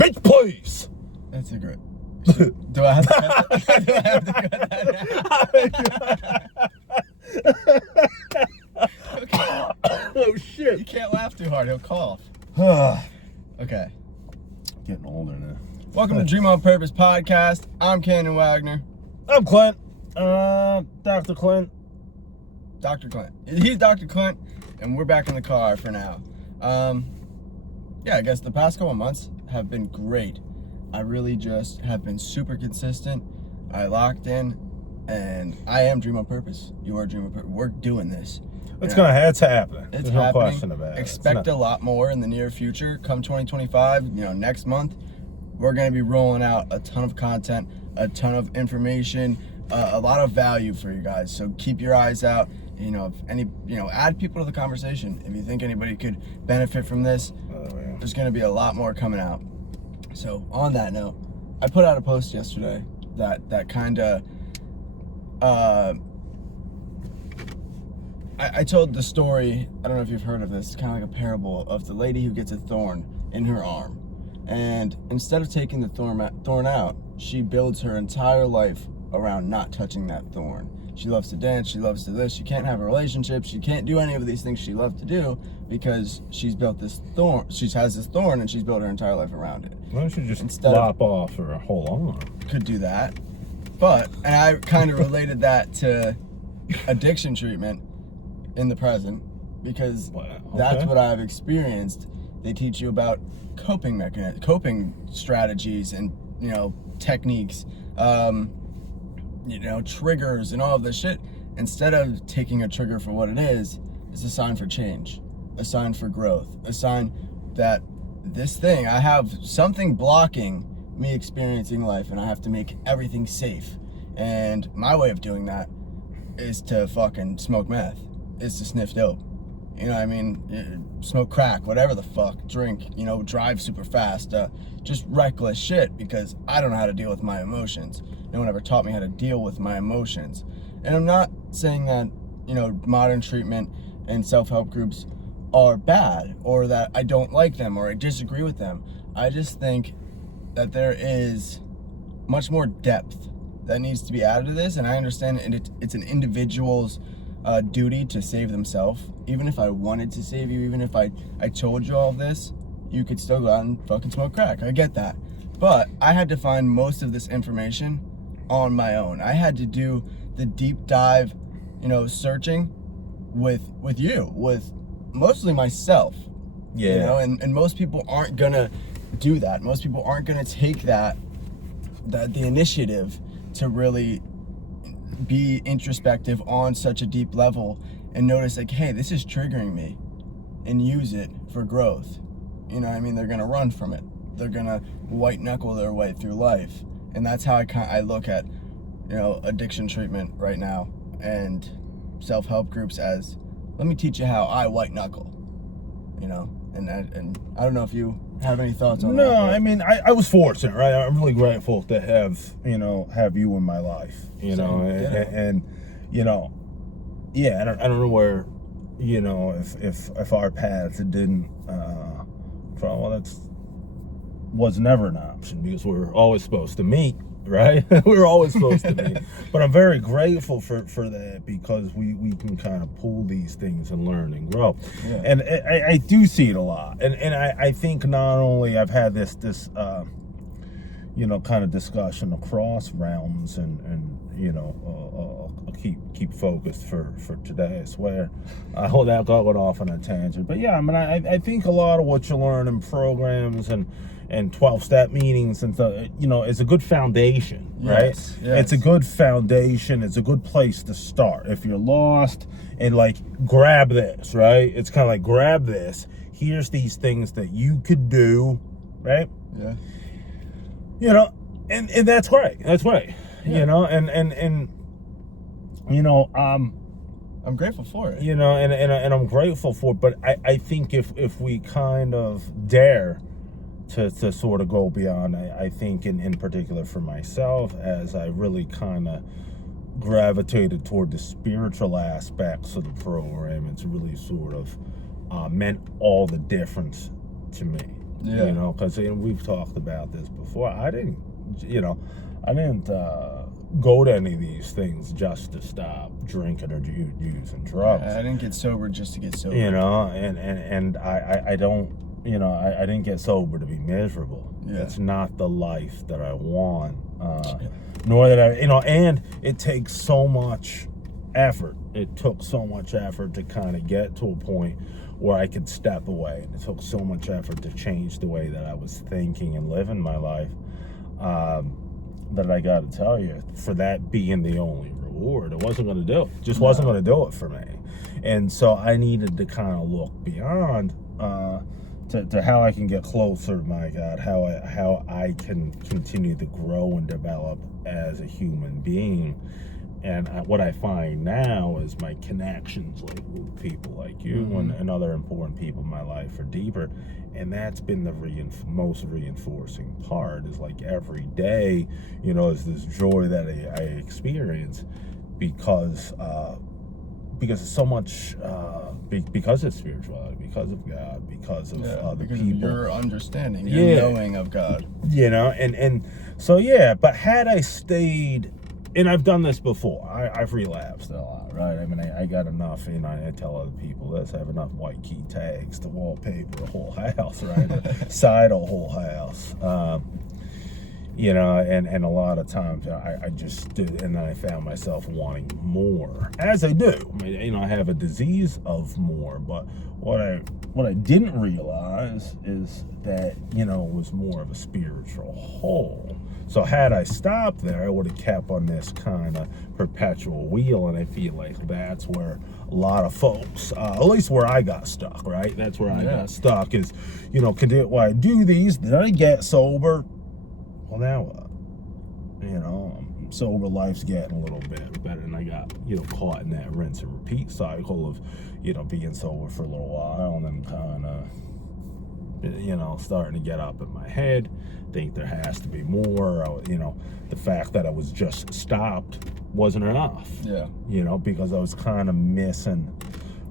Bitch, please. That's a great. Do I have to cut that now? Okay. Oh, shit. You can't laugh too hard. He'll cough. Okay. Getting older now. Welcome to Dream on Purpose podcast. I'm Cannon Wagner. I'm Clint. Dr. Clint. Dr. Clint. He's Dr. Clint, and we're back in the car for now. Yeah, I guess the past couple months have been great. I really just have been super consistent. I locked in, and I am Dream on Purpose. You are Dream on Purpose. We're doing this. It's happening. It's There's happening. no question about it. Expect a lot more in the near future. Come 2025, next month, we're going to be rolling out a ton of content, a ton of information, a lot of value for you guys. So keep your eyes out. If any, add people to the conversation. If you think anybody could benefit from this, there's going to be a lot more coming out. So on that note, I put out a post yesterday that kind of, I told the story, I don't know if you've heard of this, it's kind of like a parable of the lady who gets a thorn in her arm. And instead of taking the thorn out, she builds her entire life around not touching that thorn. She loves to dance, she loves to this, she can't have a relationship, she can't do any of these things she loves to do because she's built this thorn, she has this thorn and she's built her entire life around it. Why don't you just lop off her whole arm? Could do that. And I kind of related that to addiction treatment in the present because that's what I've experienced. They teach you about coping strategies and techniques, triggers and all of this shit. Instead of taking a trigger for what it is, it's a sign for change, a sign for growth, a sign that this thing, I have something blocking me experiencing life and I have to make everything safe. And my way of doing that is to fucking smoke meth, is to sniff dope. Smoke crack, whatever the fuck, drink, drive super fast, just reckless shit because I don't know how to deal with my emotions. No one ever taught me how to deal with my emotions. And I'm not saying that, modern treatment and self-help groups are bad or that I don't like them or I disagree with them. I just think that there is much more depth that needs to be added to this. And I understand it's an individual's duty to save themselves. Even if I wanted to save you, even if I told you all of this, you could still go out and fucking smoke crack. I get that. But I had to find most of this information on my own. I had to do the deep dive, searching with you, with mostly myself. Yeah. And most people aren't gonna do that. Most people aren't gonna take the initiative to really be introspective on such a deep level and notice like, hey, this is triggering me, and use it for growth. They're gonna run from it. They're gonna white knuckle their way through life. And that's how I look at, addiction treatment right now and self-help groups as, let me teach you how I white knuckle, and I don't know if you have any thoughts on that. No, I was fortunate, right? I'm really grateful to have you in my life, and I don't know where, if our paths didn't, was never an option because we're always supposed to meet, right? We're always supposed to meet. But I'm very grateful for that because we can kind of pull these things and learn and grow. Yeah. And I do see it a lot. And I think not only I've had this kind of discussion across realms and keep focused for today. I swear. Without going off on a tangent. But yeah, I think a lot of what you learn in programs and 12-step meetings and stuff, is a good foundation, right? Yes. It's a good foundation. It's a good place to start. If you're lost and grab this, right? It's kind of like grab this. Here's these things that you could do, right? Yeah. And that's great. That's great. Yeah. I'm grateful for it. And I'm grateful for it, but I think if we kind of dare to sort of go beyond, I think in particular for myself, as I really kind of gravitated toward the spiritual aspects of the program, it's really sort of meant all the difference to me, Yeah. You know, because we've talked about this before. I didn't go to any of these things just to stop drinking or using drugs. I didn't get sober just to get sober. You know, and I don't, I didn't get sober to be miserable. Yeah. It's not the life that I want. Nor that and it takes so much effort. It took so much effort to kind of get to a point where I could step away. And it took so much effort to change the way that I was thinking and living my life. That I got to tell you, for that being the only reward, it wasn't going to do it. Just wasn't going to do it for me. And so I needed to kind of look beyond to how I can get closer to my God, how I can continue to grow and develop as a human being. And what I find now is my connections with people like you and other important people in my life are deeper. And that's been the most reinforcing part, is like every day, is this joy that I experience because it's so much, because of spirituality, because of God, because of the because people. Of your understanding, your knowing of God. And so, but had I stayed, and I've done this before, I've relapsed a lot, right? I mean, I got enough, I tell other people this, I have enough white key tags to wallpaper a whole house, right? Or side a whole house. And a lot of times I just did, and then I found myself wanting more, as I do. I have a disease of more, but what I didn't realize is that, it was more of a spiritual hole. So had I stopped there, I would have kept on this kind of perpetual wheel, and I feel like that's where a lot of folks, at least where I got stuck, right? That's where I got stuck is, when I do these, then I get sober. Well, now what? Sober life's getting a little bit better, and I got, caught in that rinse and repeat cycle of, being sober for a little while, and then kind of, starting to get up in my head, think there has to be more. The fact that I was just stopped wasn't enough. Yeah. Because I was kind of missing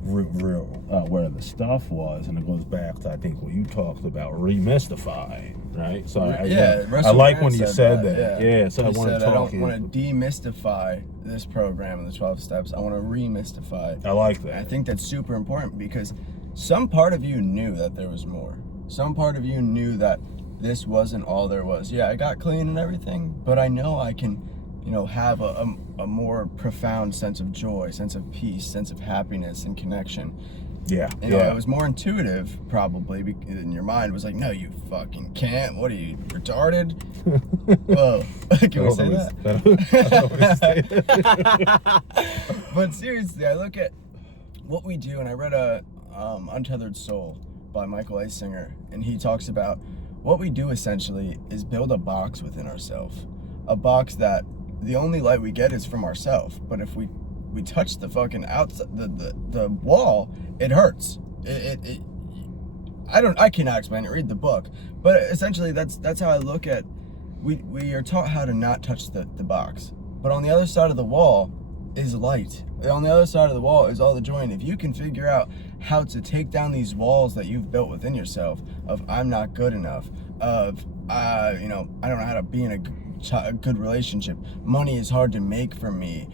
where the stuff was, and it goes back to, I think, what you talked about, remystifying, right? So I like when you said that. Yeah. So I want to talk. I don't want to demystify this program, the 12 steps. I want to remystify. I like that. I think that's super important, because some part of you knew that there was more. Some part of you knew that this wasn't all there was. Yeah, I got clean and everything, but I know I can, have a more profound sense of joy, sense of peace, sense of happiness and connection. Yeah. It was more intuitive, probably, in your mind was like, no, you fucking can't. What are you, retarded? Whoa. Can we say that? But seriously, I look at what we do, and I read Untethered Soul by Michael Eisinger, and he talks about what we do essentially is build a box within ourselves. A box that the only light we get is from ourselves. But if we touch the fucking outside, the wall, it hurts. I cannot explain it. Read the book. But essentially, that's how I look at. We are taught how to not touch the box. But on the other side of the wall is light. On the other side of the wall is all the joy. And if you can figure out how to take down these walls that you've built within yourself of I'm not good enough, of I don't know how to be in a good relationship, money is hard to make for me,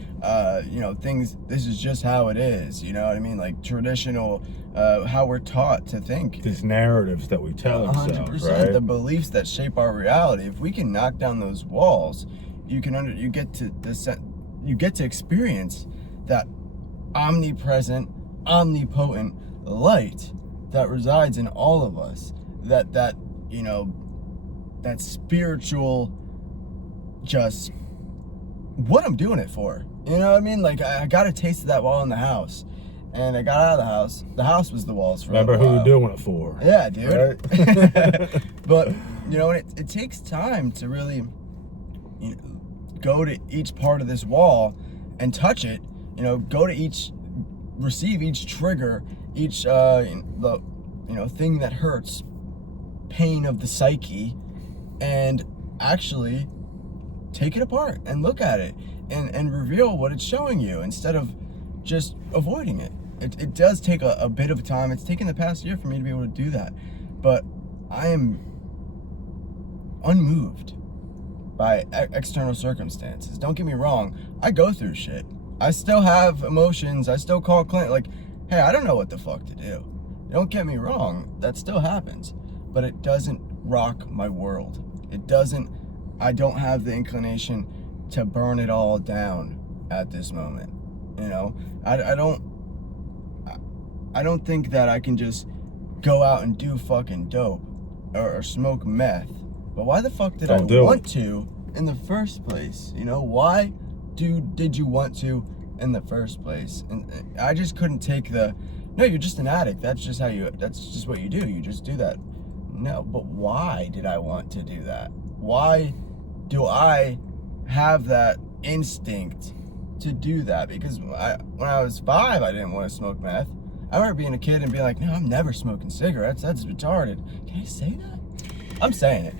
things, this is just how it is, you know what I mean, like traditional, how we're taught to think, these narratives that we tell ourselves, 100%, right? the beliefs that shape our reality. If we can knock down those walls, you get to experience that omnipresent, omnipotent light that resides in all of us, that spiritual, just what I'm doing it for, you know what I mean? Like I got a taste of that while in the house, and I got out of the house. The house was the walls for remember who you're doing it for. Yeah, dude. Right? But it takes time to really go to each part of this wall and touch it, go to receive each trigger, each thing that hurts, pain of the psyche, and actually take it apart and look at it and reveal what it's showing you instead of just avoiding it. It does take a bit of time. It's taken the past year for me to be able to do that, but I am unmoved by external circumstances. Don't get me wrong, I go through shit. I still have emotions. I still call Clint like, hey, I don't know what the fuck to do. Don't get me wrong, that still happens. But it doesn't rock my world. I don't have the inclination to burn it all down at this moment. You know, I don't think that I can just go out and do fucking dope or smoke meth. But why the fuck did I want to in the first place? You know, why did you want to in the first place? And I just couldn't take no, you're just an addict. That's just what you do. You just do that. No, but why did I want to do that? Why do I have that instinct to do that? Because when I was 5, I didn't want to smoke meth. I remember being a kid and being like, no, I'm never smoking cigarettes. That's retarded. Can I say that? I'm saying it.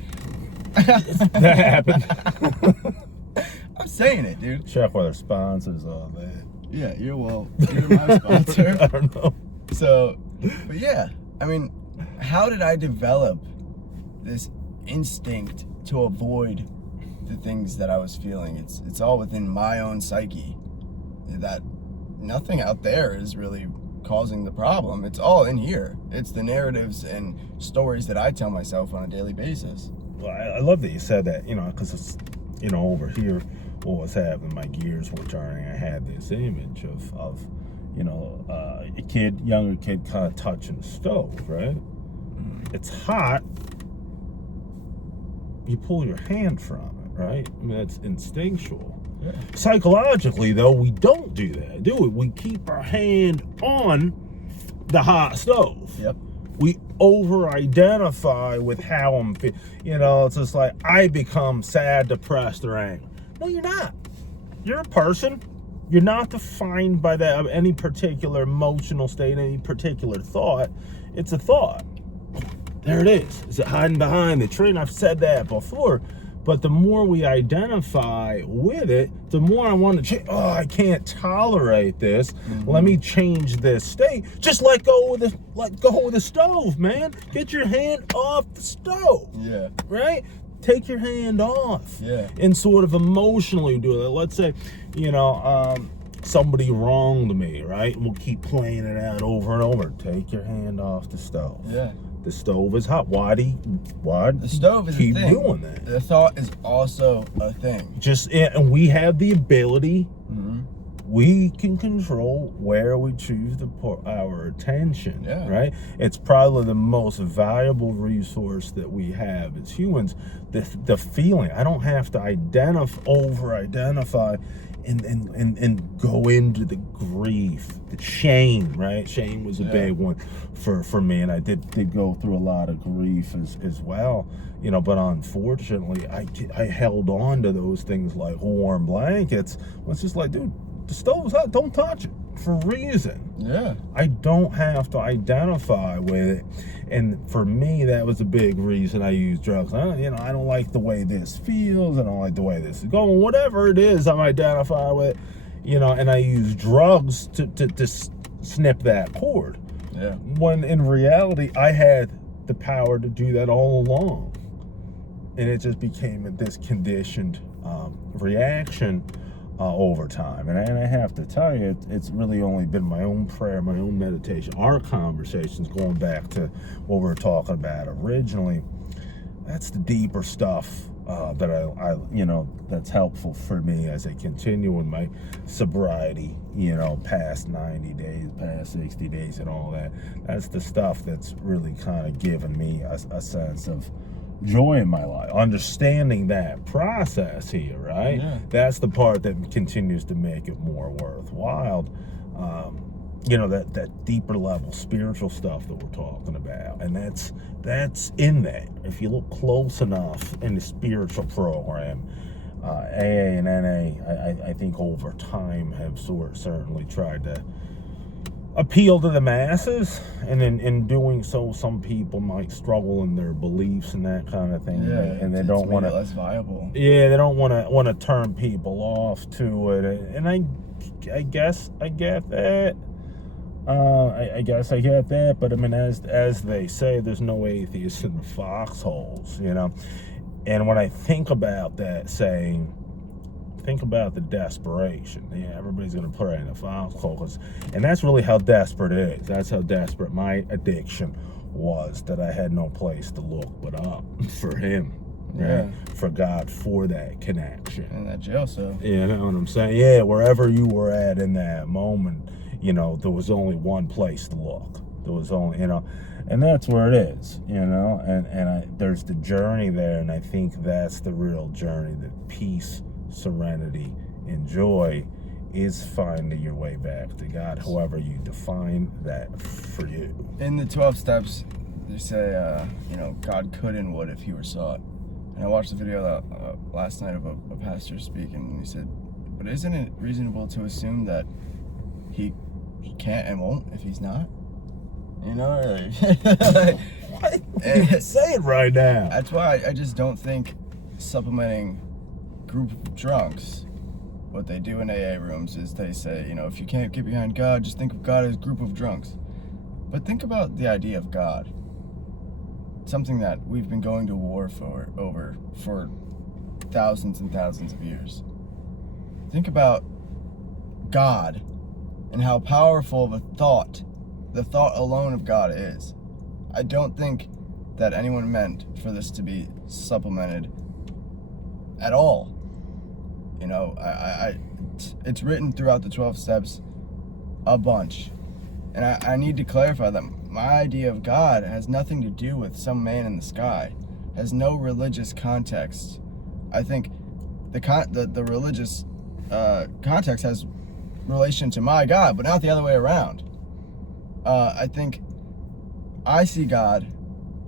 That happened. I'm saying it, dude. Check with our sponsors on that. Yeah, you're my sponsor. I don't know. So, but yeah, I mean, how did I develop this instinct to avoid the things that I was feeling? It's all within my own psyche. That nothing out there is really causing the problem. It's all in here. It's the narratives and stories that I tell myself on a daily basis. Well, I love that you said that, you know, because it's, you know, over here, what was happening, my gears were turning. I had this image of you know, a younger kid kind of touching the stove, right? It's hot. You pull your hand from it, right? I mean, that's instinctual. Yeah. Psychologically, though, we don't do that, do we? We keep our hand on the hot stove. Yep. We over-identify with how I'm feeling. You know, it's just like, I become sad, depressed, or angry. No, you're not. You're a person. You're not defined by that any particular emotional state, any particular thought. It's a thought. There it is. Is it hiding behind the tree? And I've said that before. But the more we identify with it, the more I want to change. Oh, I can't tolerate this. Mm-hmm. Let me change this state. Just let go of the stove, man. Get your hand off the stove. Yeah. Right? Take your hand off. Yeah. And sort of emotionally do it. Let's say, you know, somebody wronged me, right? We'll keep playing it out over and over. Take your hand off the stove. Yeah. The stove is hot. Why the stove is keep a thing. Doing that? The thought is also a thing. And we have the ability. Mm-hmm. We can control where we choose to put our attention. Yeah. Right? It's probably the most valuable resource that we have as humans. The feeling. I don't have to over-identify and go into the grief, the shame, right? Shame was a big one for me, and I did go through a lot of grief as well, you know. But unfortunately, I held on to those things like warm blankets. It's just like, dude, the stove's hot. Don't touch it for a reason. Yeah. I don't have to identify with it. And for me, that was a big reason I use drugs. I don't like the way this feels. I don't like the way this is going. Whatever it is, I'm identify with, you know, and I use drugs to snip that cord. Yeah. When in reality, I had the power to do that all along. And it just became this conditioned reaction over time. And I have to tell you, it's really only been my own prayer, my own meditation, our conversations going back to what we were talking about originally. That's the deeper stuff that I you know, that's helpful for me as I continue with my sobriety, you know, past 90 days, past 60 days and all that. That's the stuff that's really kind of given me a sense of joy in my life, understanding that process here, right? Yeah. That's the part that continues to make it more worthwhile. You know, that deeper level spiritual stuff that we're talking about, and that's in that. If you look close enough in the spiritual program, AA and NA, I think over time have certainly tried to appeal to the masses, and in doing so, some people might struggle in their beliefs and that kind of thing. Yeah, and they don't want to less viable. Yeah, they don't want to turn people off to it, and I guess I get that, I guess I get that, but I mean, as they say, there's no atheists in the foxholes, you know. And when I think about that saying, think about the desperation. Yeah, everybody's gonna put it in a foxhole, and that's really how desperate it is. That's how desperate my addiction was, that I had no place to look but up for Him. Right? For God, for that connection. In that jail cell. You know what I'm saying? Yeah, wherever you were at in that moment, you know, there was only one place to look. There was only, you know, and that's where it is, you know, and there's the journey there, and I think that's the real journey, that peace, serenity, and joy is finding your way back to God, however you define that for you. In the 12 steps, they say, you know, God could and would if He were sought. And I watched the video last night of a pastor speaking, and he said, but isn't it reasonable to assume that he can't and won't if He's not? You know? What? Say it right now. That's why I just don't think supplementing group of drunks, what they do in AA rooms is they say, you know, if you can't get behind God, just think of God as a group of drunks. But think about the idea of God. Something that we've been going to war for thousands and thousands of years. Think about God and how powerful of a thought, the thought alone of God is. I don't think that anyone meant for this to be supplemented at all. You know, it's written throughout the 12 steps a bunch. And I need to clarify that my idea of God has nothing to do with some man in the sky. Has no religious context. I think the religious context has relation to my God, but not the other way around. I think I see God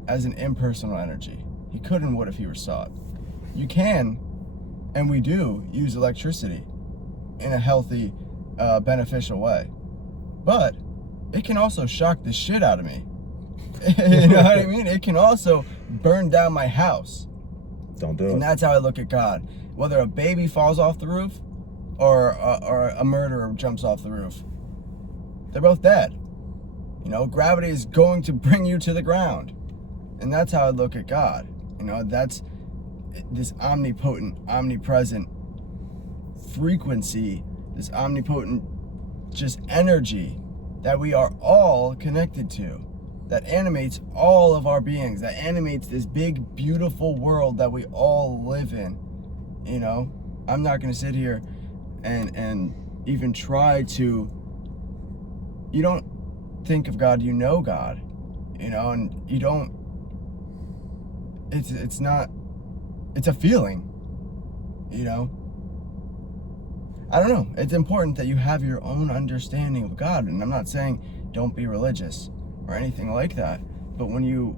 as an impersonal energy. He could and would if He were sought. You can, and we do, use electricity in a healthy, beneficial way. But it can also shock the shit out of me. You know what I mean? It can also burn down my house. Don't do it. And that's how I look at God. Whether a baby falls off the roof or a murderer jumps off the roof, they're both dead. You know, gravity is going to bring you to the ground. And that's how I look at God. You know, that's this omnipotent, omnipresent frequency, this omnipotent just energy that we are all connected to, that animates all of our beings, that animates this big, beautiful world that we all live in. You know, I'm not going to sit here and even try to, you don't think of God, you know God, you know, and you don't, it's not, it's a feeling, you know. I don't know. It's important that you have your own understanding of God. And I'm not saying don't be religious or anything like that. But when you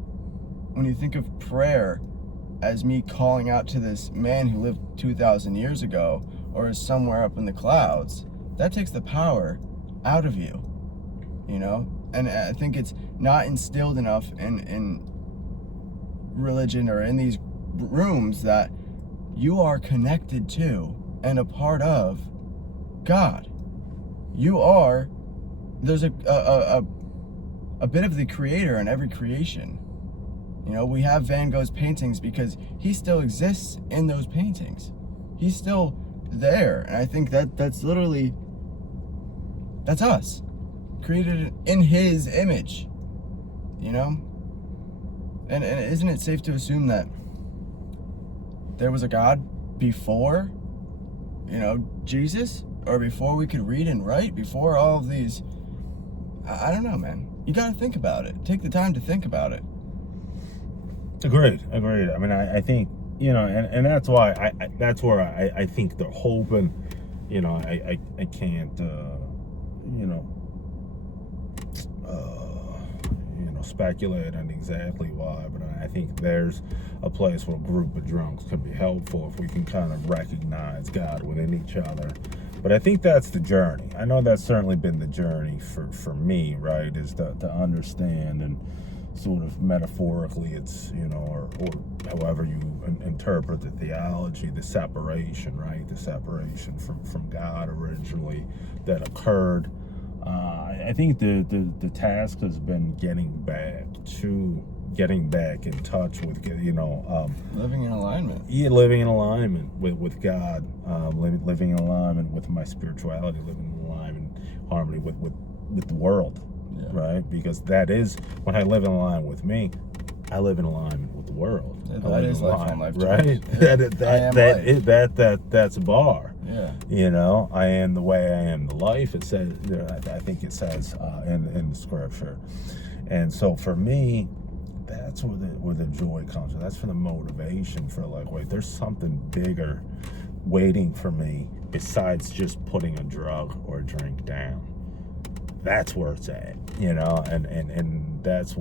think of prayer as me calling out to this man who lived 2,000 years ago or is somewhere up in the clouds, that takes the power out of you, you know? And I think it's not instilled enough in religion or in these rooms that you are connected to and a part of God. You are, there's a bit of the creator in every creation. You know, we have Van Gogh's paintings because he still exists in those paintings. He's still there. And I think that's literally, that's us. Created in His image. You know? And isn't it safe to assume that there was a God before, you know, Jesus? Or before we could read and write, before all of these, I don't know, man. You got to think about it. Take the time to think about it. Agreed. I mean, I think, you know, and that's why that's where I think they're hoping, you know, I can't, you know, speculate on exactly why, but I think there's a place where a group of drunks can be helpful if we can kind of recognize God within each other. But I think that's the journey. I know that's certainly been the journey for me, right, is to understand and sort of metaphorically it's, you know, or however you interpret the theology, the separation, right, the separation from God originally that occurred I think the task has been getting back in touch with, Living in alignment. yeah, living in alignment with God, living in alignment with my spirituality, living in alignment, harmony with the world, Yeah. right? Because that is, when I live in alignment with me, I live in alignment with the world. Yeah, I that live is in life on alignment, life right? terms. Yeah. That's a bar. Yeah. I am the way I am the life. It says, I think it says in the scripture. And so for me, that's where the joy comes from. That's for the motivation for, like, wait, there's something bigger waiting for me besides just putting a drug or a drink down. That's where it's at, and that's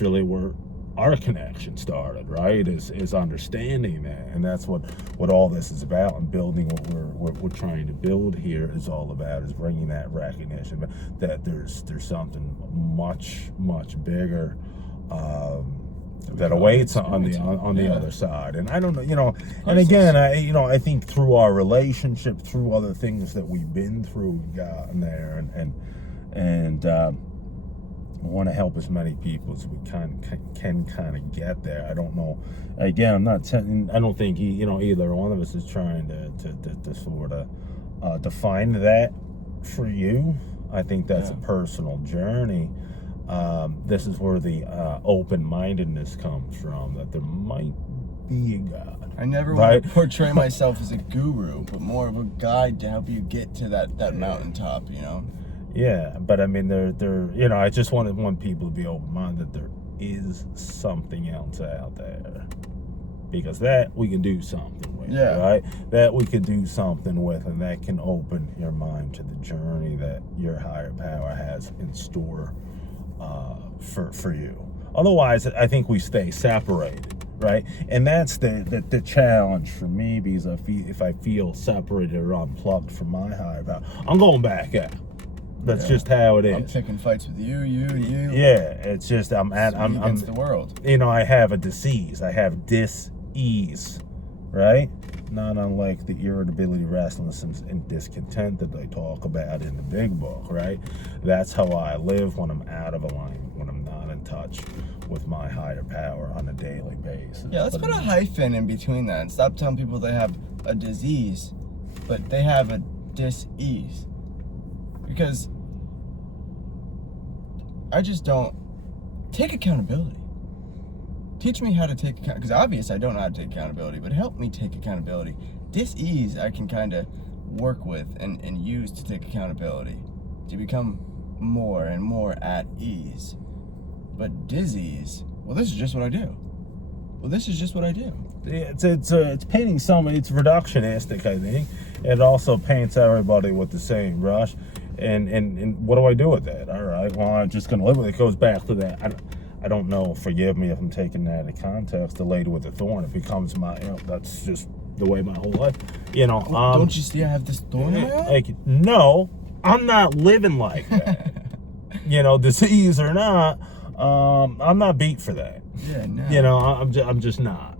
really where our connection started, right? Is understanding that, and that's what all this is about, and building what we're trying to build here is all about, is bringing that recognition that there's something much bigger that awaits on the other side. And I don't know, and again, I think through our relationship, through other things that we've been through, we've gotten there, and I want to help as many people as we can kind of get there. I don't know. Again, I don't think either one of us is trying to sort of define that for you. I think that's a personal journey. This is where the open-mindedness comes from, that there might be a God. I never want to portray myself as a guru, but more of a guide to help you get to that mountaintop, Yeah, but I mean, I just want people to be open-minded that there is something else out there, because that we can do something with, right? That we can do something with, and that can open your mind to the journey that your higher power has in store for you. Otherwise, I think we stay separated, right? And that's the challenge for me, because if I feel separated or unplugged from my higher power, I'm going back out. That's just how it is. I'm picking fights with you. Yeah, it's just I'm against the world. I have a disease. I have dis-ease, right? Not unlike the irritability, restlessness, and discontent that they talk about in the big book, right? That's how I live when I'm out of alignment, when I'm not in touch with my higher power on a daily basis. Yeah, let's put a hyphen in between that and stop telling people they have a disease, but they have a dis-ease. Because I just don't take accountability. Teach me how to take accountability, because obviously I don't know how to take accountability, but help me take accountability. Dis-ease I can kind of work with and use to take accountability, to become more and more at ease. But disease, well, this is just what I do. It's painting it's reductionistic, I think. It also paints everybody with the same brush. And what do I do with that? All right, well, I'm just going to live with it. It goes back to that. I don't know. Forgive me if I'm taking that out of context. The lady with the thorn. It becomes my. That's just the way my whole life. Don't you see I have this thorn in my eye? Like, no, I'm not living like that. Disease or not, I'm not beat for that. Yeah, no. I'm just not.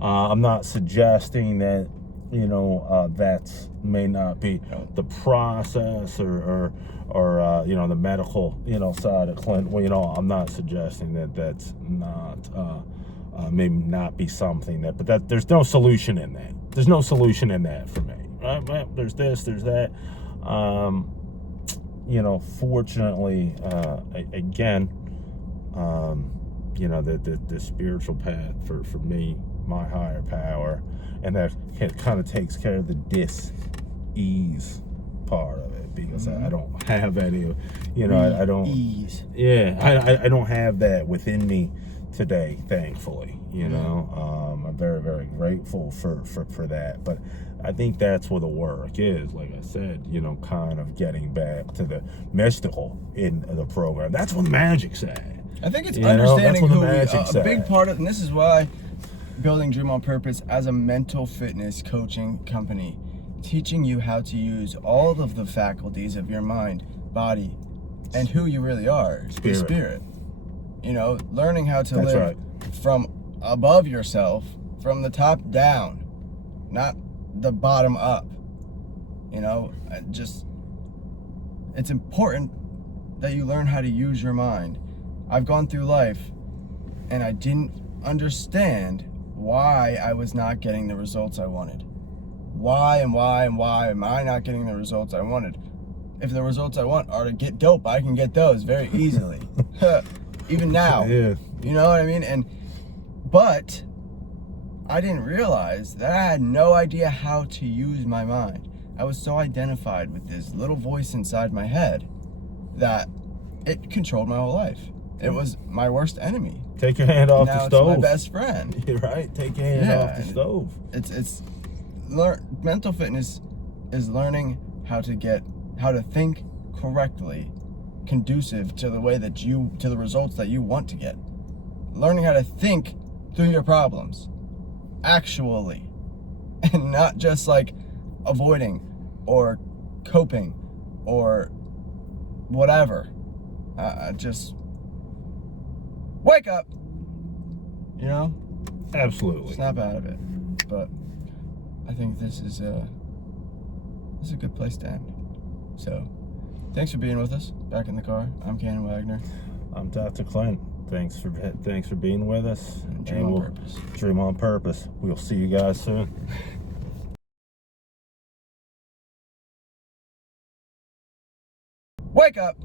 I'm not suggesting that. That may not be the process or the medical, side of Clinton. Well, I'm not suggesting that's not, maybe not be something but there's no solution in that. There's no solution in that for me, right? There's this, there's that. Fortunately, again, the spiritual path for me, my higher power, and that kind of takes care of the dis-ease part of it, because I don't have any, I don't. Ease. Yeah, I don't have that within me today, thankfully. I'm very, very grateful for that. But I think that's where the work is. Like I said, kind of getting back to the mystical in the program. That's what the magic's at. I think it's understanding who a big at. part of, and this is why building Dream on Purpose as a mental fitness coaching company, teaching you how to use all of the faculties of your mind, body, and who you really are, the spirit. Learning how to live from above yourself, from the top down, not the bottom up. It's important that you learn how to use your mind. I've gone through life and I didn't understand why I was not getting the results I wanted. Why am I not getting the results I wanted? If the results I want are to get dope, I can get those very easily. Even now. Yeah. You know what I mean? But I didn't realize that I had no idea how to use my mind. I was so identified with this little voice inside my head that it controlled my whole life. It was my worst enemy. Take your hand off the stove. Now it's my best friend. You're right. Take your hand off the stove. Mental fitness is learning how to think correctly, conducive to the results that you want to get. Learning how to think through your problems, actually, and not just like avoiding or coping or whatever. Just wake up, you know? Absolutely. Snap out of it. But I think this is a good place to end. So, thanks for being with us. Back in the car. I'm Cannon Wagner. I'm Dr. Clint. Thanks for being with us. Dream on purpose. Dream on purpose. We'll see you guys soon. Wake up!